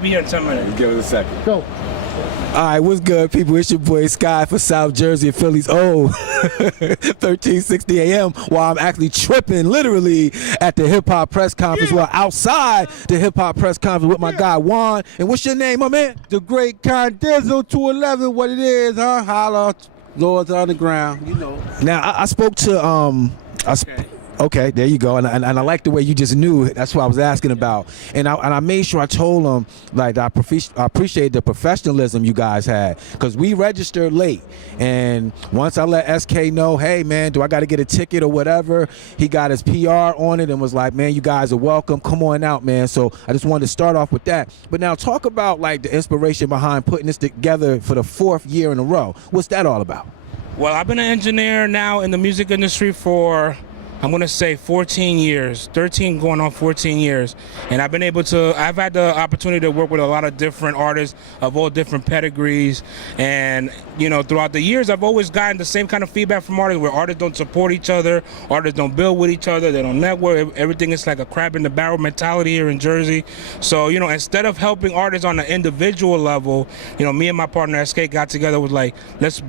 be here in 10 minutes. Give us a second. Go. All right, what's good, people? It's your boy Sky for South Jersey and Philly's 1360 a.m. while I'm actually tripping literally at the hip-hop press conference, well, outside the hip-hop press conference with my guy Juan. And what's your name, my man? The great Condizzle 211, what it is, huh? Holla, Lords Underground, you know. Now, I spoke to, okay, there you go. And I like the way you just knew. That's what I was asking about. And I made sure I told him, like, I appreciate the professionalism you guys had. Because we registered late. And once I let SK know, hey, man, do I got to get a ticket or whatever, he got his PR on it and was like, man, you guys are welcome. Come on out, man. So I just wanted to start off with that. But now talk about, like, the inspiration behind putting this together for the 4th year in a row. What's that all about? Well, I've been an engineer now in the music industry for, I'm going to say 14 years, 13 going on 14 years. And I've had the opportunity to work with a lot of different artists of all different pedigrees. And, you know, throughout the years, I've always gotten the same kind of feedback from artists where artists don't support each other, artists don't build with each other, they don't network. Everything is like a crab in the barrel mentality here in Jersey. So, you know, instead of helping artists on an individual level, you know, me and my partner SK got together with like, let's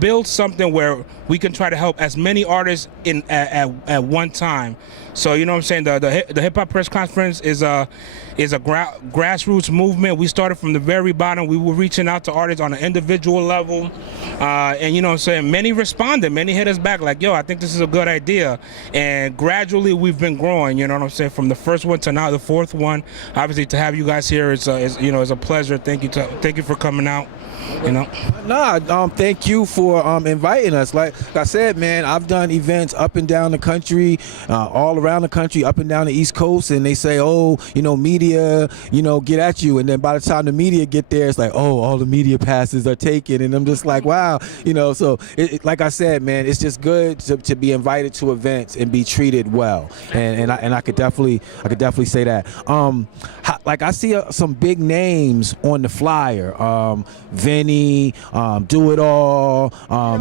build something where we can try to help as many artists at one time. So, you know what I'm saying, the Hip Hop Press Conference is a grassroots movement. We started from the very bottom. We were reaching out to artists on an individual level, and you know what I'm saying, many responded, many hit us back like, yo, I think this is a good idea. And gradually we've been growing, you know what I'm saying, from the first one to now the 4th one. Obviously to have you guys here is a pleasure. Thank you for coming out. You know, thank you for inviting us. Like I said, man, I've done events up and down the country, all around the country, up and down the East Coast, and they say, oh, you know, media, you know, get at you. And then by the time the media get there, it's like, oh, all the media passes are taken. And I'm just like, wow, you know, so like I said, man, it's just good to be invited to events and be treated well. And I could definitely say that. Like I see some big names on the flyer. Vinny, Do It All,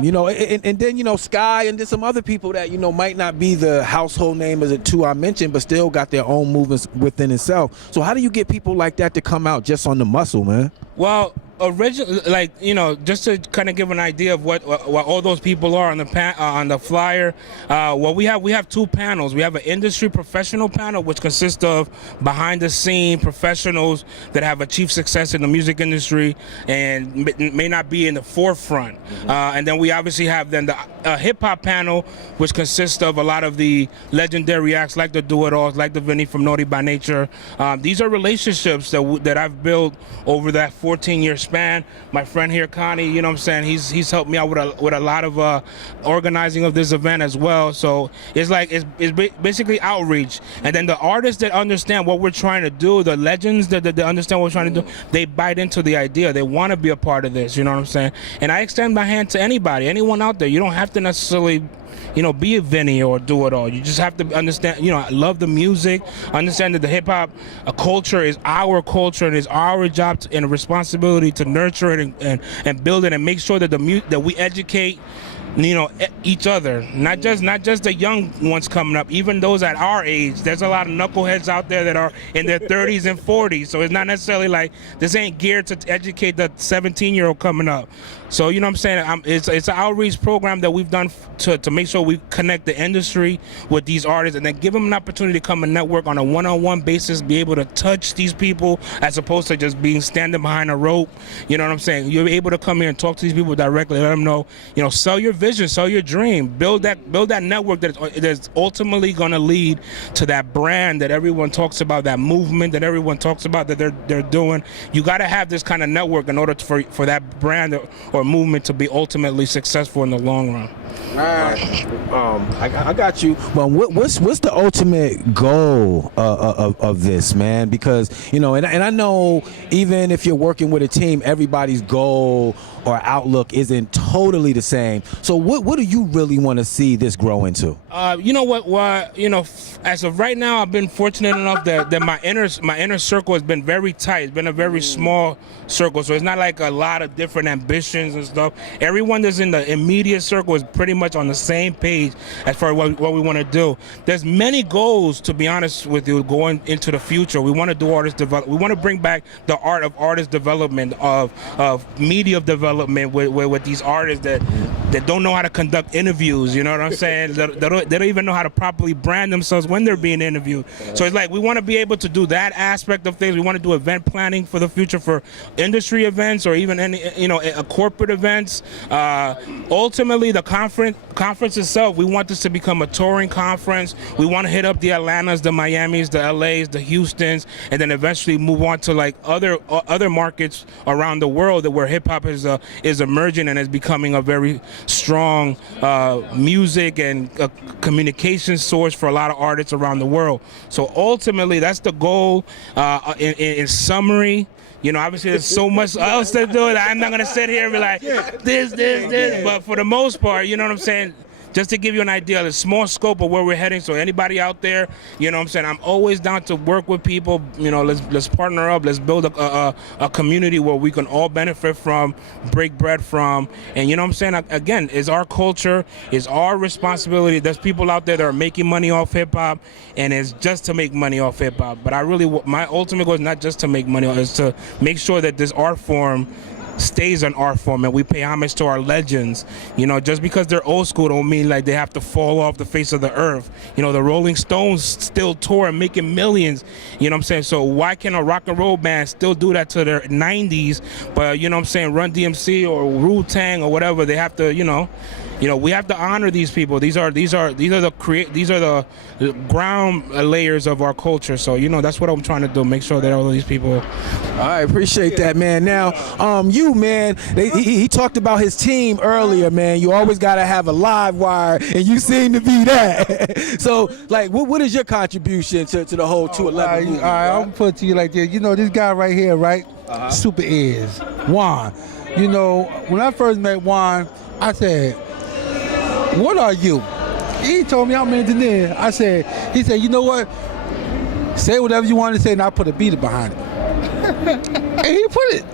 you know, and then, you know, Sky, and then some other people that, you know, might not be the household name as the two I mentioned, but still got their own movements within itself. So how do you get people like that to come out just on the muscle, man? Well, originally, like, you know, just to kind of give an idea of what all those people are on the flyer. Well, we have 2 panels. We have an industry professional panel, which consists of behind the scene professionals that have achieved success in the music industry and may not be in the forefront. And then we obviously have then the hip hop panel, which consists of a lot of the legendary acts like the Do It Alls, like the Vinny from Naughty by Nature. These are relationships that I've built over that 14-year span. My friend here, Connie, you know what I'm saying, he's helped me out with a lot of organizing of this event as well. So it's like it's basically outreach. And then the artists that understand what we're trying to do, the legends that understand what we're trying to do, they bite into the idea. They want to be a part of this, you know what I'm saying? And I extend my hand to anybody, anyone out there. You don't have to necessarily, you know, be a Vinny or Do It All. You just have to understand, you know, love the music, understand that the hip hop culture is our culture and it's our job and responsibility to nurture it and build it and make sure that that we educate, you know, each other, not just the young ones coming up, even those at our age. There's a lot of knuckleheads out there that are in their 30s and 40s, so it's not necessarily like this ain't geared to educate the 17-year-old coming up. So, you know what I'm saying, it's an outreach program that we've done to make sure we connect the industry with these artists and then give them an opportunity to come and network on a one-on-one basis, be able to touch these people as opposed to just being standing behind a rope. You know what I'm saying? You're able to come here and talk to these people directly, let them know, you know, sell your vision, sell your dream, build that network that's ultimately going to lead to that brand that everyone talks about, that movement that everyone talks about that they're doing. You got to have this kind of network in order for that brand or movement to be ultimately successful in the long run. I got you. But what's the ultimate goal of this, man? Because, you know, and I know even if you're working with a team, everybody's goal or outlook isn't totally the same. So what do you really want to see this grow into? You know what? You know, as of right now, I've been fortunate enough that my inner circle has been very tight. It's been a very small circle, so it's not like a lot of different ambitions and stuff. Everyone that's in the immediate circle is pretty much on the same page as far as what we want to do. There's many goals, to be honest with you, going into the future. We want to do artist development. We want to bring back the art of artist development, of media development with these artists that don't know how to conduct interviews. You know what I'm saying? They don't even know how to properly brand themselves when they're being interviewed. So it's like we want to be able to do that aspect of things. We want to do event planning for the future for industry events or even any corporate events. Ultimately, the conference itself, we want this to become a touring conference. We want to hit up the Atlantas, the Miamis, the LAs, the Houstons, and then eventually move on to like other markets around the world where hip hop is emerging and is becoming a very strong music and communication source for a lot of artists around the world. So ultimately, that's the goal. In summary, you know, obviously there's so much else to do. I'm not gonna sit here and be like this, but for the most part, you know what I'm saying. Just to give you an idea of the small scope of where we're heading. So anybody out there, you know what I'm saying, I'm always down to work with people. You know, let's partner up. Let's build a community where we can all benefit from, break bread from. And you know what I'm saying, again, it's our culture, it's our responsibility. There's people out there that are making money off hip hop, and it's just to make money off hip hop. But my ultimate goal is not just to make money, it's to make sure that this art form stays an art form and we pay homage to our legends. You know, just because they're old school don't mean like they have to fall off the face of the earth. You know, the Rolling Stones still tour and making millions. You know what I'm saying? So why can a rock and roll band still do that to their 90s, but you know what I'm saying, Run DMC or Wu-Tang or whatever, they have to, you know, we have to honor these people. These are the ground layers of our culture. So you know, that's what I'm trying to do. Make sure that all of these people. I appreciate that, man. Now, you, man, he talked about his team earlier, man. You always got to have a live wire, and you seem to be that. So, like, what is your contribution to the whole 211 movement? All right, I'm gonna put it to you like this. You know, this guy right here, right? Super is Juan. You know, when I first met Juan, I said, "What are you?" He told me I'm an engineer. He said, "You know what? Say whatever you want to say, and I'll put a beat behind it." And he put it.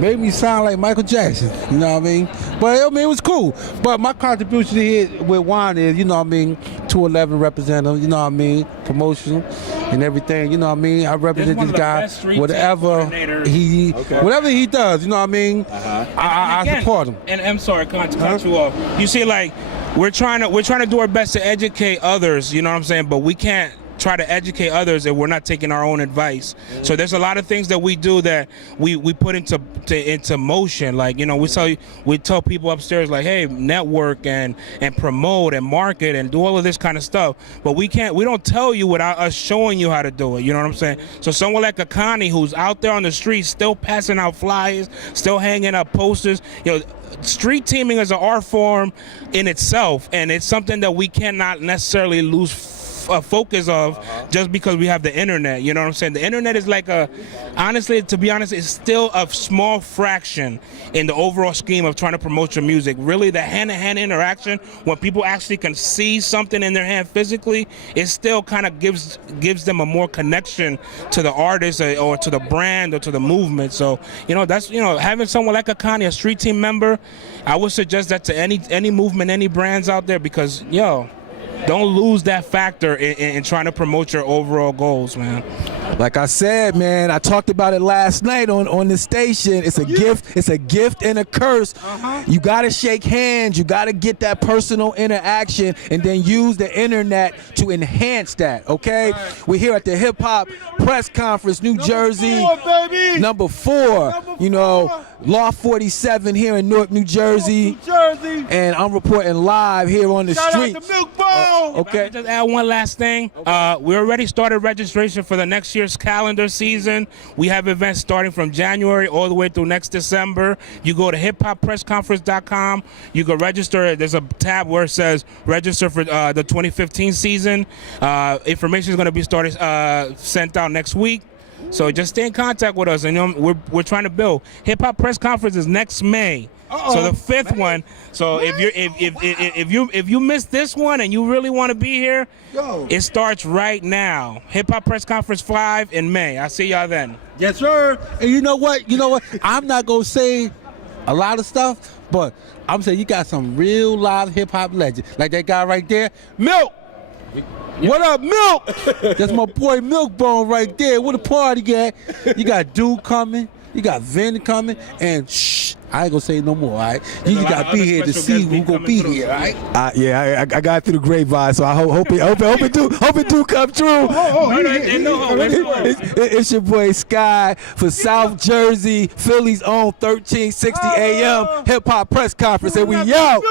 Made me sound like Michael Jackson, you know what I mean? But I mean, it was cool. But my contribution here with Juan is, you know what I mean, 211 representative, you know what I mean, promotion and everything, you know what I mean? I represent this guy, whatever he does, you know what I mean? I support him. And I'm sorry, to cut you off. You see, like, we're trying to do our best to educate others, you know what I'm saying? But we can't try to educate others if we're not taking our own advice. So there's a lot of things that we do that we put into motion. Like, you know, we tell people upstairs, like, hey, network and promote and market and do all of this kind of stuff. But we don't tell you without us showing you how to do it. You know what I'm saying? So someone like Akani, who's out there on the street still passing out flyers, still hanging up posters, you know, street teaming is an art form in itself, and it's something that we cannot necessarily lose focus of just because we have the internet. You know what I'm saying? The internet is like honestly, to be honest, it's still a small fraction in the overall scheme of trying to promote your music. Really, the hand-to-hand interaction, when people actually can see something in their hand physically, it still kind of gives them a more connection to the artist or to the brand or to the movement. So, you know, that's, you know, having someone like Akani, a street team member, I would suggest that to any movement, any brands out there, because, yo, don't lose that factor in trying to promote your overall goals, man. Like I said, man, I talked about it last night on the station. It's a gift. It's a gift and a curse. You got to shake hands. You got to get that personal interaction and then use the internet to enhance that, okay? We're here at the Hip Hop Press Conference, New Jersey. Number 4, you know, Loft 47 here in Newark, New Jersey. And I'm reporting live here on the street. Okay. Just add one last thing. We already started registration for the next year's calendar season. We have events starting from January all the way through next December. You go to hiphoppressconference.com. You can register. There's a tab where it says register for the 2015 season. Information is going to be sent out next week. So just stay in contact with us, and we're trying to build. Hip Hop Press Conference is next May. So the 5th one. So if you missed this one and you really want to be here, it starts right now. Hip Hop Press Conference 5 in May. I'll see y'all then. Yes, sir. And you know what? I'm not gonna say a lot of stuff, but I'm saying you got some real live hip hop legends, like that guy right there, Milk. What up, Milk? That's my boy Milkbone right there. What a party at? You got Dude coming, you got Vin coming, and shh, I ain't gonna say no more. All right, you just gotta be here to see who gonna be here. All right? I got through the grapevine, so I hope it do come true. It's your boy Sky for South Jersey, Philly's own 1360 AM Hip Hop Press Conference, and we out.